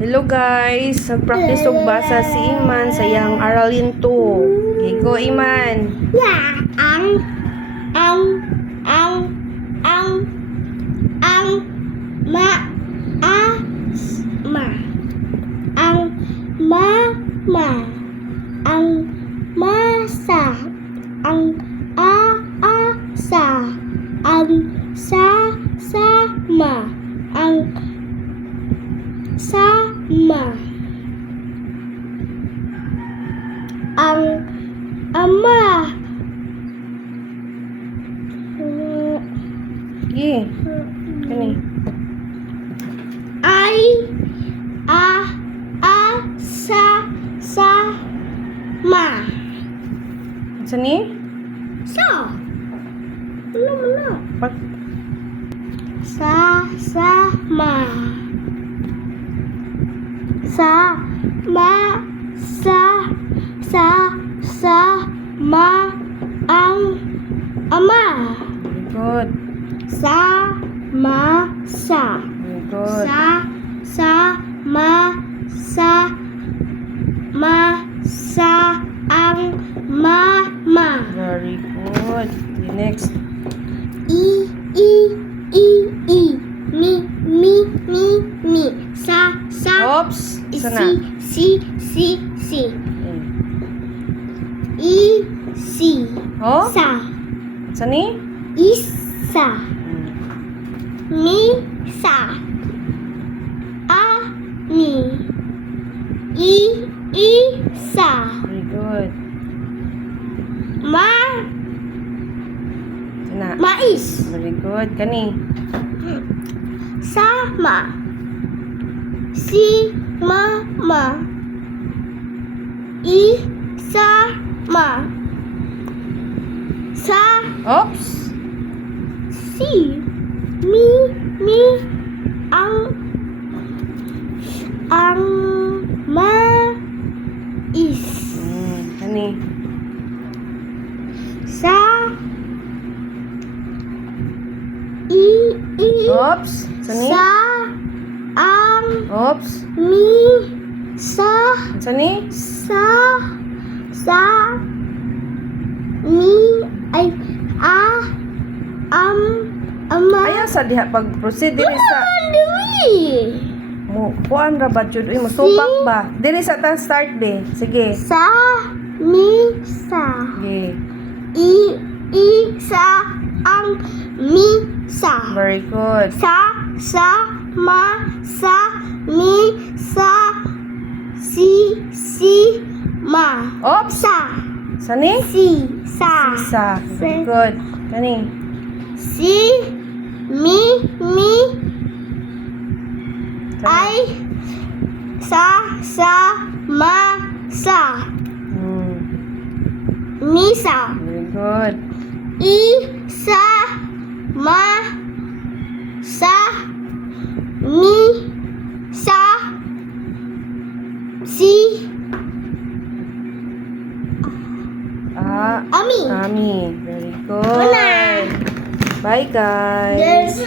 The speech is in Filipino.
Hello guys, nagpractice og basa si Iman sa iyang aralin 2. Okay, go Iman. Masa, aasa, sama, sama, ama, Sige. Kani. Ma. Sa ni? Sa. Mana? Pag Sama. Ma ang ama. very good. Sama Very good. Sa ang mama. Very good. Okay, next. I mi sa Oops. Sana. si Okay. si Oh? sa Sa ni? isa mi sa mi isa Very good. Sana. mais Very good. Kani. sama si mama sama sa Oops. si mi ang mais Kani. sa Oops. Sa ni? sa ang Oops. mi sa Sa ni? mi ay ama Ayaw sa diha pag-proceed diri sa dui mo kuan ra ba jud mo supak ba diri sa ta start be sige sa mi sa sige sa ang misa very good sa mi sa si ma oops sa ni sa very good kani si mi ay sa misa very good sa mi sa si ami Ami very good Wala. bye guys